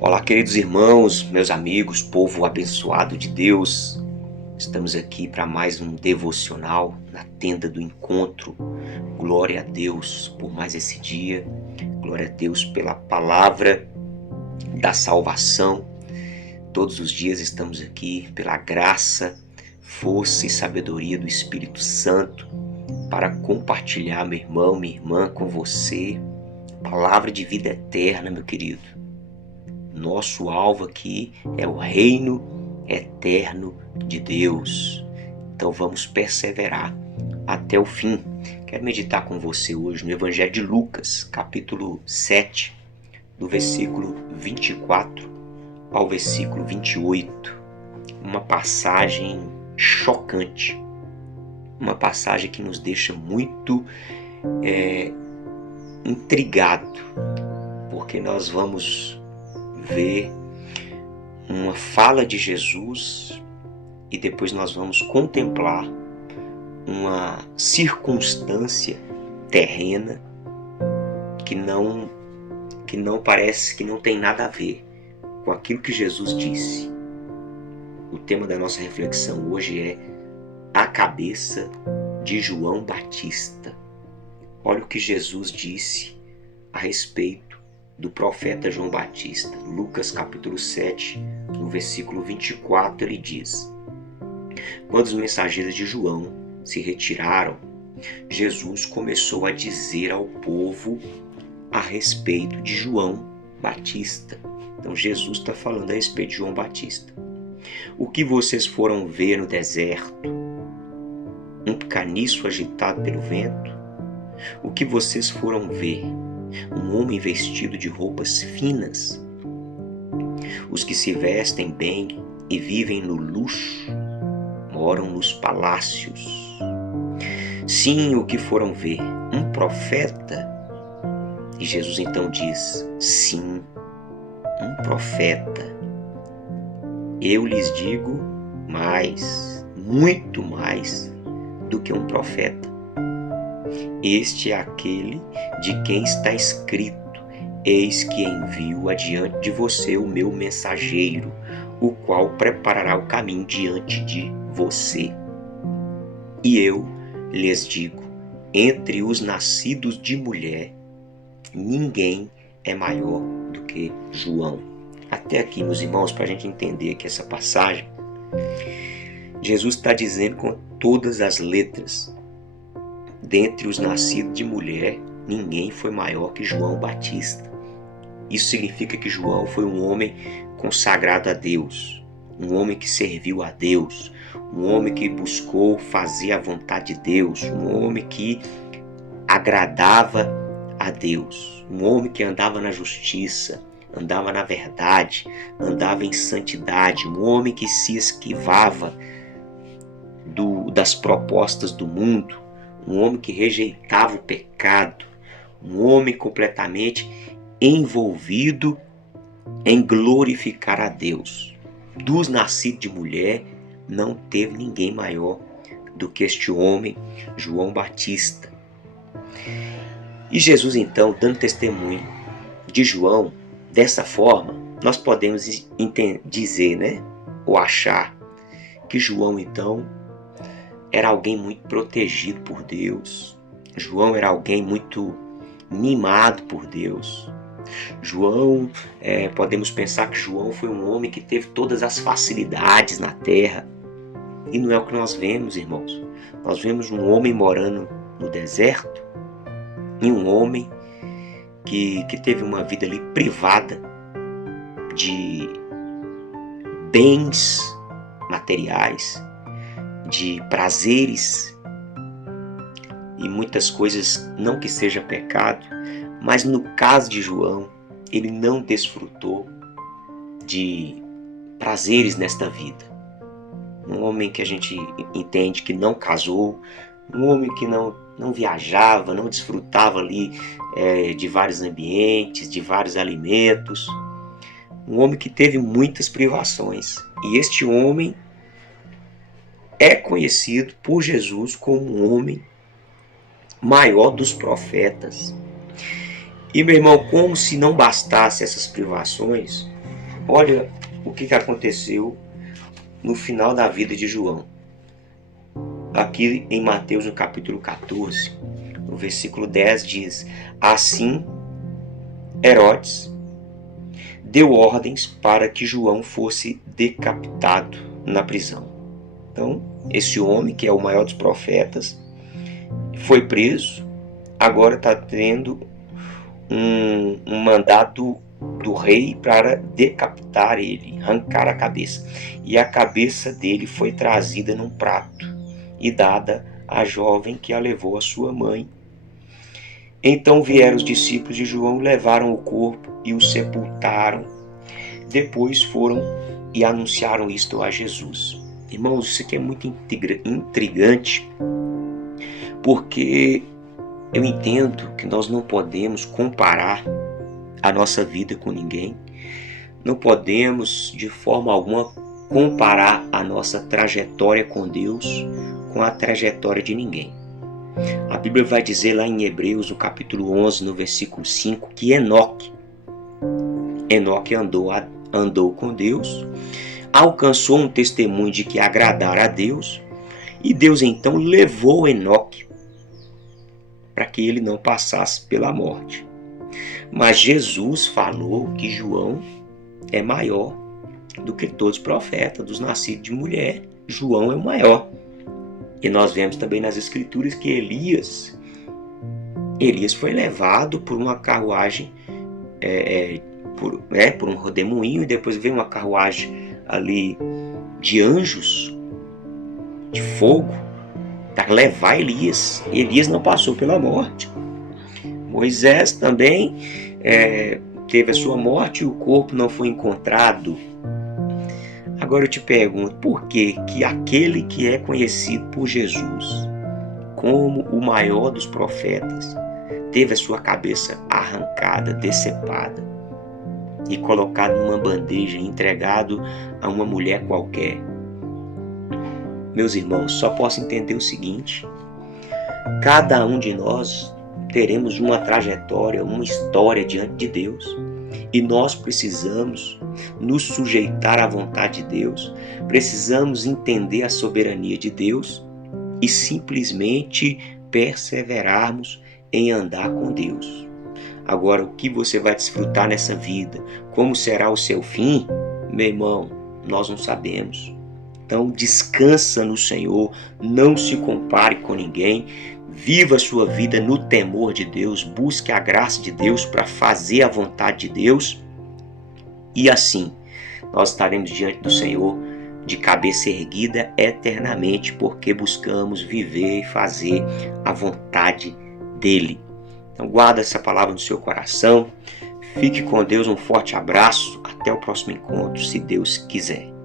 Olá, queridos irmãos, meus amigos, povo abençoado de Deus. Estamos aqui para mais um devocional na tenda do encontro. Glória a Deus por mais esse dia. Glória a Deus pela palavra da salvação. Todos os dias estamos aqui pela graça, força e sabedoria do Espírito Santo para compartilhar, meu irmão, minha irmã, com você, palavra de vida eterna, meu querido. Nosso alvo aqui é o reino eterno de Deus. Então vamos perseverar até o fim. Quero meditar com você hoje no Evangelho de Lucas, capítulo 7, do versículo 24 ao versículo 28. Uma passagem chocante. Uma passagem que nos deixa muito intrigado, porque nós vamos ver uma fala de Jesus e depois nós vamos contemplar uma circunstância terrena que não parece, que não tem nada a ver com aquilo que Jesus disse. O tema da nossa reflexão hoje é a cabeça de João Batista. Olha o que Jesus disse a respeito do profeta João Batista. Lucas capítulo 7, no versículo 24, ele diz: Quando os mensageiros de João se retiraram, Jesus começou a dizer ao povo a respeito de João Batista. Então Jesus está falando a respeito de João Batista. O que vocês foram ver no deserto? Um caniço agitado pelo vento? O que vocês foram ver? Um homem vestido de roupas finas? Os que se vestem bem e vivem no luxo moram nos palácios. Sim, o que foram ver? Um profeta? E Jesus então diz: sim, um profeta. Eu lhes digo mais, muito mais do que um profeta. Este é aquele de quem está escrito: Eis que envio adiante de você o meu mensageiro, o qual preparará o caminho diante de você. E eu lhes digo, entre os nascidos de mulher, ninguém é maior do que João. Até aqui, meus irmãos, para a gente entender que essa passagem, Jesus está dizendo com todas as letras: dentre os nascidos de mulher, ninguém foi maior que João Batista. Isso significa que João foi um homem consagrado a Deus, um homem que serviu a Deus, um homem que buscou fazer a vontade de Deus, um homem que agradava a Deus, um homem que andava na justiça, andava na verdade, andava em santidade, um homem que se esquivava das propostas do mundo, um homem que rejeitava o pecado, um homem completamente envolvido em glorificar a Deus. Dos nascidos de mulher, não teve ninguém maior do que este homem, João Batista. E Jesus então, dando testemunho de João, dessa forma, nós podemos dizer, ou achar que João então era alguém muito protegido por Deus. João era alguém muito mimado por Deus. João, podemos pensar que João foi um homem que teve todas as facilidades na terra. E não é o que nós vemos, irmãos. Nós vemos um homem morando no deserto e um homem que teve uma vida ali privada de bens materiais, de prazeres e muitas coisas, não que seja pecado, mas no caso de João, ele não desfrutou de prazeres nesta vida. Um homem que a gente entende que não casou, um homem que não viajava, não desfrutava ali de vários ambientes, de vários alimentos. Um homem que teve muitas privações. E este homem é conhecido por Jesus como um homem maior dos profetas. E, meu irmão, como se não bastasse essas privações, olha o que aconteceu no final da vida de João. Aqui em Mateus, no capítulo 14, no versículo 10 diz: assim Herodes deu ordens para que João fosse decapitado na prisão. Então, esse homem, que é o maior dos profetas, foi preso, agora está tendo um mandato do rei para decapitar ele, arrancar a cabeça. E a cabeça dele foi trazida num prato e dada à jovem que a levou à sua mãe. Então vieram os discípulos de João, levaram o corpo e o sepultaram. Depois foram e anunciaram isto a Jesus. Irmãos, isso aqui é muito intrigante, porque eu entendo que nós não podemos comparar a nossa vida com ninguém, não podemos de forma alguma comparar a nossa trajetória com Deus com a trajetória de ninguém. A Bíblia vai dizer lá em Hebreus, no capítulo 11, no versículo 5, que Enoque andou com Deus, alcançou um testemunho de que agradara a Deus, e Deus então levou Enoque para que ele não passasse pela morte. Mas Jesus falou que João é maior do que todos os profetas, dos nascidos de mulher. João é o maior. E nós vemos também nas Escrituras que Elias foi levado por uma carruagem, por um redemoinho, e depois veio uma carruagem ali de anjos, de fogo, para levar Elias. Elias não passou pela morte. Moisés também teve a sua morte e o corpo não foi encontrado. Agora eu te pergunto, por que aquele que é conhecido por Jesus como o maior dos profetas teve a sua cabeça arrancada, decepada e colocado numa bandeja e entregado a uma mulher qualquer? Meus irmãos, só posso entender o seguinte: cada um de nós teremos uma trajetória, uma história diante de Deus, e nós precisamos nos sujeitar à vontade de Deus, precisamos entender a soberania de Deus e simplesmente perseverarmos em andar com Deus. Agora, o que você vai desfrutar nessa vida, como será o seu fim, meu irmão, nós não sabemos. Então descansa no Senhor, não se compare com ninguém, viva a sua vida no temor de Deus, busque a graça de Deus para fazer a vontade de Deus, e assim nós estaremos diante do Senhor de cabeça erguida eternamente, porque buscamos viver e fazer a vontade dele. Então guarda essa palavra no seu coração, fique com Deus, um forte abraço, até o próximo encontro, se Deus quiser.